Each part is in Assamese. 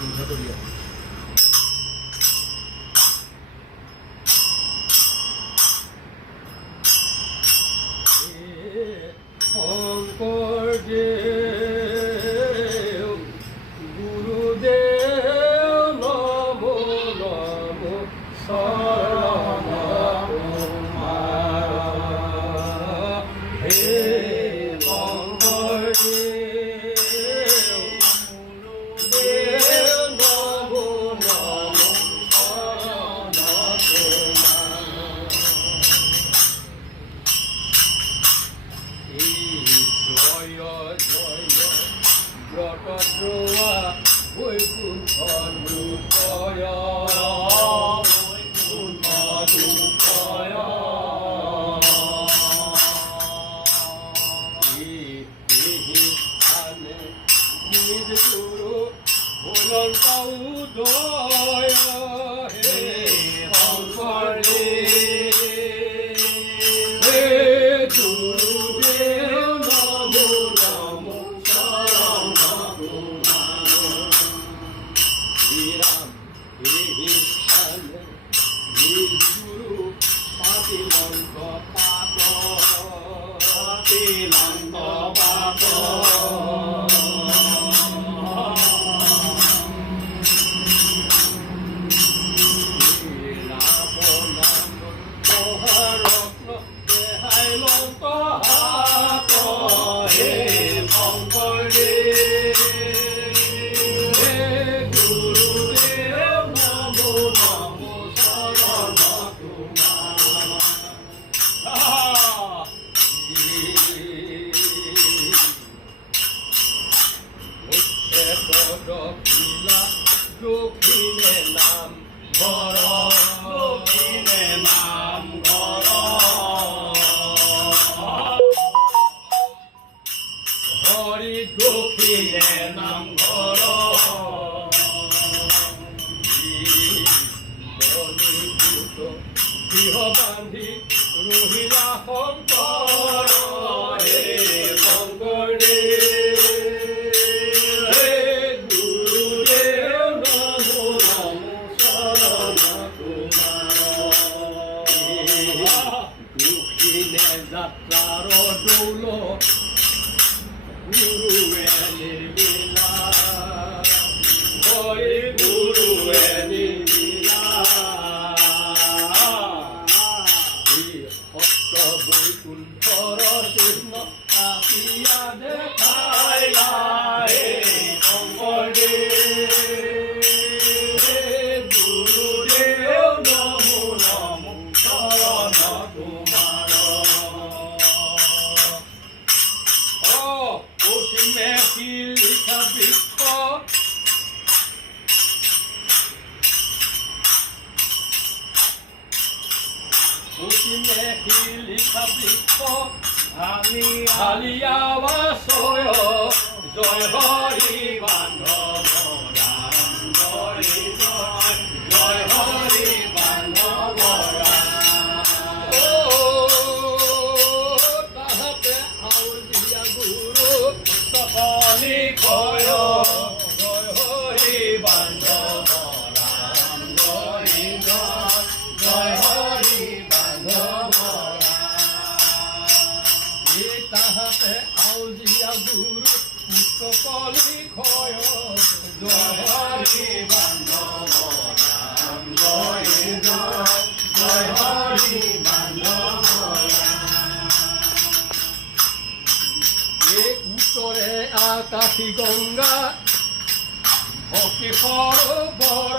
চিন্তা কৰি আছে। শংকৰদেৱ গুৰুদেৱ নম নম শৰণ তোমাৰ হে শংকৰদেৱ গুৰুদেৱ নম নম শৰণ তোমাৰ জয় জয় ব্ৰত দ্ৰোৱা বৈকুণ্ঠ দুতয় বৈকুণ্ঠ দুতয় আনে নিজ গুৰু ভুলন্ত উদয় হে শংকৰদেৱ হে গুৰুদেৱ নম নম শৰণ তোমাৰ শ্ৰীৰাম হে আনে নিজ গুৰু পাতিলন্ত পাত পাতিলন্ত পাত দক্ষিণে নাম ঘৰ দক্ষিণে নাম ঘৰ হৰি দক্ষিণে নাম ঘৰ মণিপুত গৃহ বান্ধি ৰহিলা শংকৰ হে শংকৰদেৱ যাত্ৰাৰ দৌল গুৰুৱে নিৰ্মিলা হৰি গুৰুৱে নিৰ্মিলা সত্ৰ বৈকুণ্ঠৰ চিহ্ন আপিয়া দেখাইলা হে শংকৰদেৱ গুৰুদেৱ নম নম শৰণ তোমাৰ পশ্চিমে শিলিখা বৃক্ষ পশ্চিমে শিলিখা বৃক্ষ আমি আলিয়াবাসয় জয় হৰি বান্ধৱ ৰাম জয় জয় জয় হৰি বান্ধৱ ৰাম তাহাতে আউলিয়া গুৰু সকলি কয় জয় হৰি বান্ধৱ ৰাম জয় জয় জয় হৰি বান্ধৱ ৰাম তাহাতে আউলিয়া গুৰু সকলি কয় জয় হৰি বান্ধৱ ৰাম জয় জয় জয় হৰি বান্ধৱ উত্তরে আকাশী গঙ্গা ভক্তি সরোবর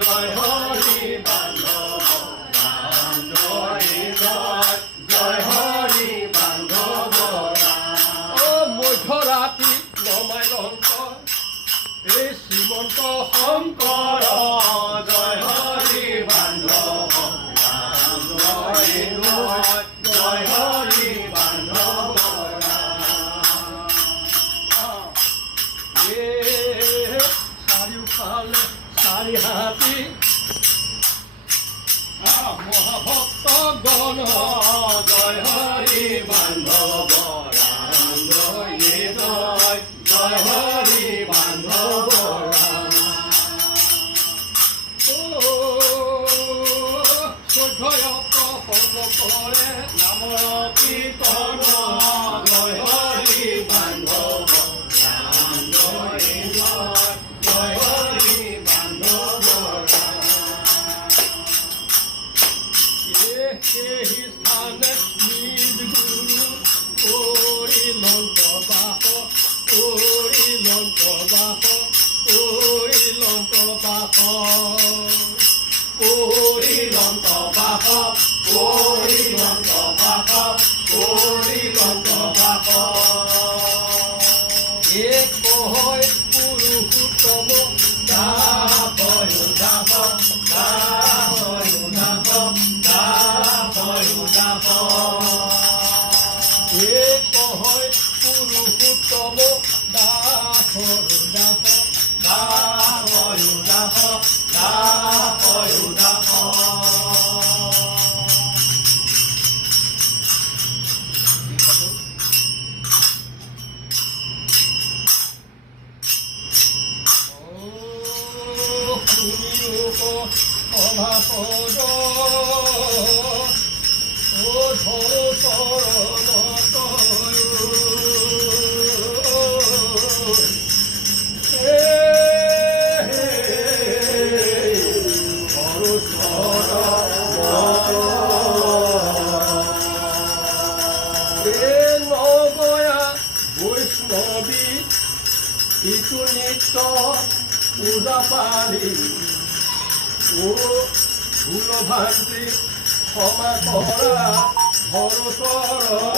জয় হরি বান্ধব রাম জয় জয় জয় হরি বান্ধব রাম ও মধ্যরাতি নমাই লঙ্ক এই শ্রীমন্ত শংকৰ জয় হৰি বান্ধৱ ৰাম জয় জয় জয় হৰি বান্ধৱ চাৰিওফালে চাৰি হাতী মহাভক্ত গণ জয় হৰি বান্ধৱ ৰাম জয় জয় জয় হৰি বান্ধৱ ৰাম কীৰ্তন জয় হৰি বান্ধব ৰাম জয় জয় হৰি বান্ধব এই স্থানে নিজ গুৰু কৰিলন্ত বাস কৰিলন্ত বাস কৰিলন্ত বাস কৰিলন্ত বাস কৰিলন্ত বাস কৰিলন্ত বাস এক হয় পুৰুষোত্তম দাস এক হয় পুৰুষোত্তম অভাপদ ও ধর শরণ তয় নগয়া বৈষ্ণবী ইটো নিত্য পূজা পালি ও ভুল ভ্রান্তি ক্ষমা করা ভরসর